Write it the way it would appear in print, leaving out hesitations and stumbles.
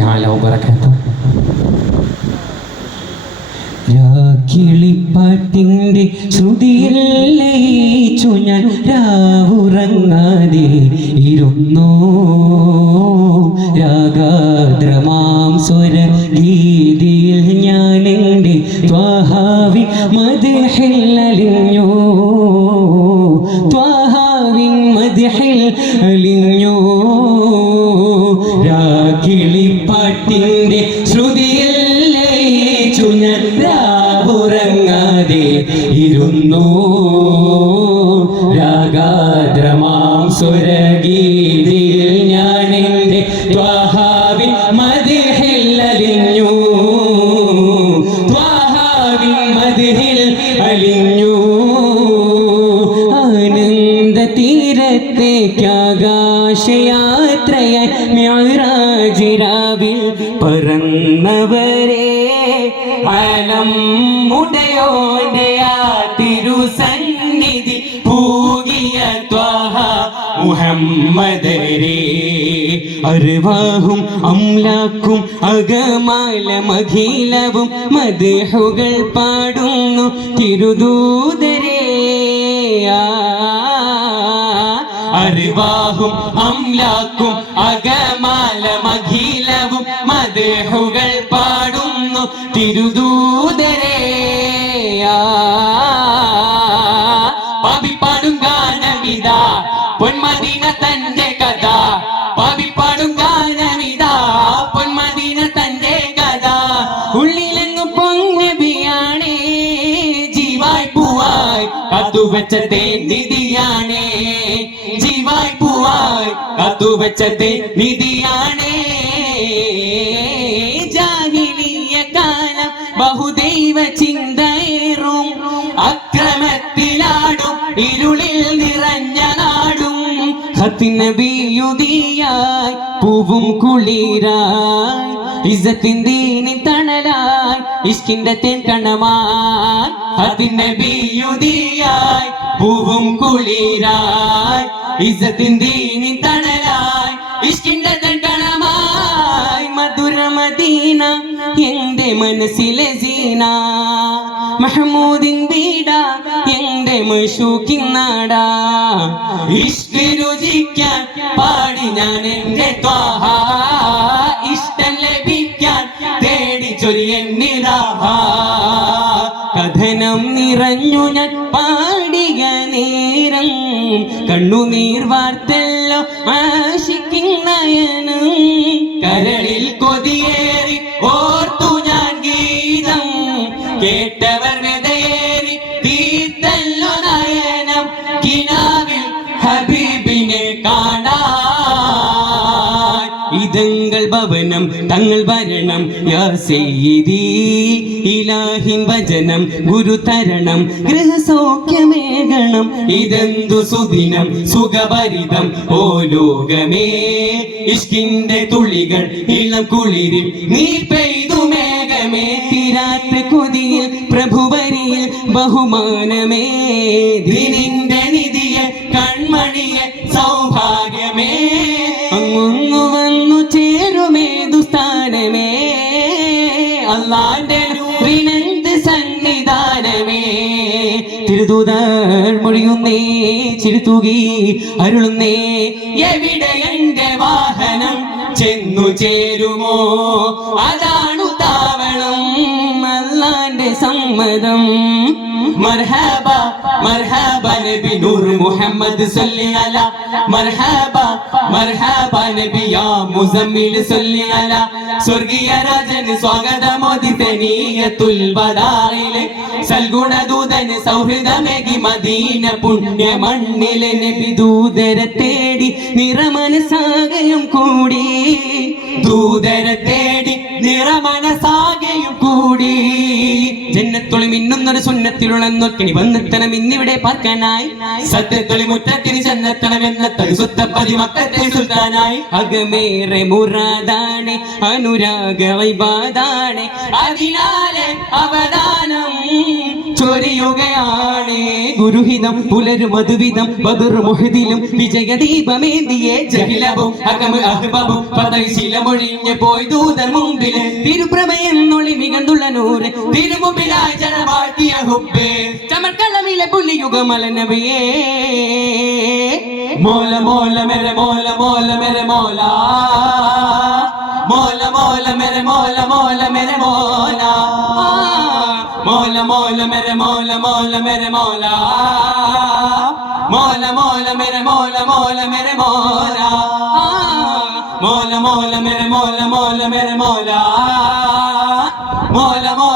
തആല വബറകാതുഹു. കിളിപ്പാട്ടിൻ്റെ ശ്രുതിയിൽ ലയിച്ചു ഞാൻ രാവുറങ്ങാതെ ഇരുന്നു. രാഗാദ്രമാം സ്വരഗീതിയിൽ ഞാൻ എൻ്റെ ത്വാഹാവിൻ മദ്ഹിൽ അലിഞ്ഞു. ത്വാഹാവിൻ മദ്ഹിൽ അലിഞ്ഞു. കിളിപ്പാട്ടിൻ്റെ ശ്രുതിയിൽ ലയിച്ചു ഞാൻ രാവുറങ്ങാതെ ഇരുന്നു. രാഗാദ്രമാം സ്വരഗീതിയിൽ ഞാൻ എൻ്റെ ത്വാഹാവിൻ മദ്ഹിൽ അലിഞ്ഞു. ത്വാഹാവിൻ മദ്ഹിൽ അലിഞ്ഞു. ആനന്ദ തീരത്തേക്കാകാശയാത്രയായി മിഅ്റാജ് രാവിൽ പറന്നവരെ അലം മുടയോന്റെ ആ തിരുസന്നിധി പൂകിയ ത്വാഹ മുഹമ്മദരെ. അർവാഹും അംലാക്കും അകമാലമഖിലവും മദ്ഹുകൾ പാടുന്നു തിരുദൂതരെ. അർവാഹും അംലാക്കും അകമാലമഖിലവും മദ്ഹുകൾ പാടുന്നു തിരുദൂതരെ. പാപിപ്പാടും ഗാനമിതാ പൊന്മദീന തന്റെ കഥ. പാപിപ്പാടും ഗാനമിതാ പൊന്മദീന തന്റെ കഥ. ഉള്ളിലെങ്ങും പൊന്നബിയാണേ ജീവായി പൂവായി കാത്തുവെച്ച നിധിയാണേ. ജീവായി പൂവായി കാത്തുവെച്ച നിധിയാണേ. ജാഹിലിയ കാലം ബഹുദൈവ ചിന്തയേറും അക്രമത്തിലാടും ഇരുളിൽ നിറഞ്ഞ നാടും നബിയുദിയായി പൂവും കുളിരായി ഇസ്സത്തിൻ ദീനിൻ തണലായി ഇഷ്കിന്റെ തെൻകണമായി നബിയുദിയായി പൂവും കുളിരായി ഇസ്സത്തിൻ ദീനിൻ തണലായി ഇഷ്കിന്റെ തെൻകണമായി. മധുര മദീന എന്റെ മനസ്സിലെ സീന. മഹ്മൂദിൻ വീട എന്റെ മശൂക്കിൻ നാടാ. ഇഷ്ക് രുചിക്കാൻ പാടി ഞാൻ എന്റെ ത്വാഹ. ഇഷ്ടം ലഭിക്കാൻ തേടി ചൊരിയെന്നിതാഹ. കഥനം നിറഞ്ഞു ഞാൻ പാടിയ നേരം കണ്ണുനീർ വാർത്തല്ലോ ആശിക്കിൻ നയനം. കരളിൽ കൊതിയേറി ഓർത്തു ഞാൻ ഗീതം കേട്ടവർ വ്യതയേറി തീർത്തല്ലോ നയനം. കിനാവിൽ ഹബീബിനെ കാണാൻ ഇതങ്ങൾ ഭവനം തങ്ങൾ ഭരണം. യാ സയ്യിദി ഇലാഹിൻ വചനം ഗുരു തരണം ഗൃഹസൗഖ്യമേകണം. ഇതെന്തു സുദിനം സുഖഭരിതം ഓ ലോകമേ. ഇഷ്കിന്റെ തുള്ളികൾ ഇളം കുളിരിൽ നീ പെയ്തു മേഘമേ. തീരാത്ത കൊതിയിൽ പ്രഭുവരിയിൽ ബഹുമാനമേ. ദിനിന്റെ നിധിയെ കൺമണിയെ സൗഭാഗ്യമേ. അങ്ങു വന്നു ചേരുമേതു സ്ഥാനമേ. അല്ലാന്റെ നൂറിനന്ത് സന്നിധാനമേ. തിരുദൂതർ മൊഴിയുന്നേ ചിരുത്തുകി അരുളുന്നേ. എവിടെ എന്റെ വാഹനം ചെന്നു ചേരുമോ അതാണു താവളം. അല്ലാന്റെ സമ്മതം. മർഹബ മർഹബ നബി നൂർ മുഹമ്മദ് സല്ലി അലാ. മർഹബ മർഹബ നബി യാ മുസമ്മിൽ സല്ലി അലാ. സ്വർഗീയ രാജന് സ്വാഗതമോദി തനീയത്തുൽ വദാഇലെ. സൽഗുണദൂതന് സൗഹൃദമേകി മദീന പുണ്യ മണ്ണിലെ. നബി ദൂതരെ തേടി നിറമനസാകയും കൂടി. ദൂതരെ തേടി നിറമനസാകയും കൂടി. ജന്നത്തൊളി മിന്നുന്നൊരു സുന്നത്തിലുളന്നൊക്കിനി വന്നെത്തണം ഇന്നിവിടെ പാർക്കാനായി. സത്യത്തൊളി മുറ്റത്തിന് ചെന്നെത്തണം എന്നത്തൊരു സുത്തപ്പതി മക്കത്തെ സുൽത്താനായി. അകമേറെ മുറാദാണ് അനുരാഗ ഇബാദാണ്. അതിനാലെ അവദാനം ചൊരി ചൊരിയുകയാണ് ഗുരുഹിതം പുലരും മധുവിധം ബദർ മുഹദിലും വിജയദീപമേന്തിയെ ജഹിലവും അകമ അഹ്ബബും പദശീലമൊഴിഞ്ഞ് പോയി ദൂതർ മുമ്പിൽ തിരുപ്രമയെന്നൊളി മികന്തുള്ള നൂറ് തിരുമുമ്പിലായി ജനവാഴ്ത്തിയ ഹുബ്ബേ ചമർക്കളമിലെ പുലിയുഗമല നബിയേ മോല മോല മേരെ മോല മോല മേരെ മോല മോല മോല മേരെ മോല മോല മേരെ മോല മോല മോല മേരെ മോല മോല മേരെ മോല മോല മോല മേരെ മോല മോല മേരെ മോല മോല മോല മേരെ മോല മോല മേരെ മോല മോല മോല